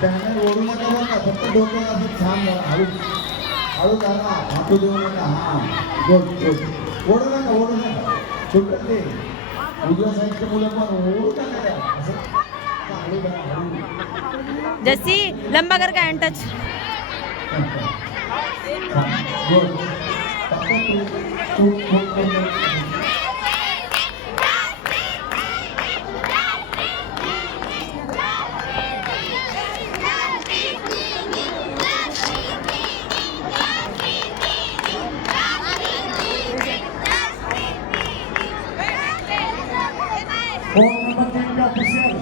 बॅनर ओढू नका बरं का, फक्त डोकं असं छान हळू हळू करा, हातू देऊ नका. हा गुड गुड. ओढू नका सुटत ते उजव्या साईडचे मुलं पण ओढू नका त्या असं हळू करा हळू. जसी लंबा करके एंड टच. गुड. फक्त तू ऑफिशियल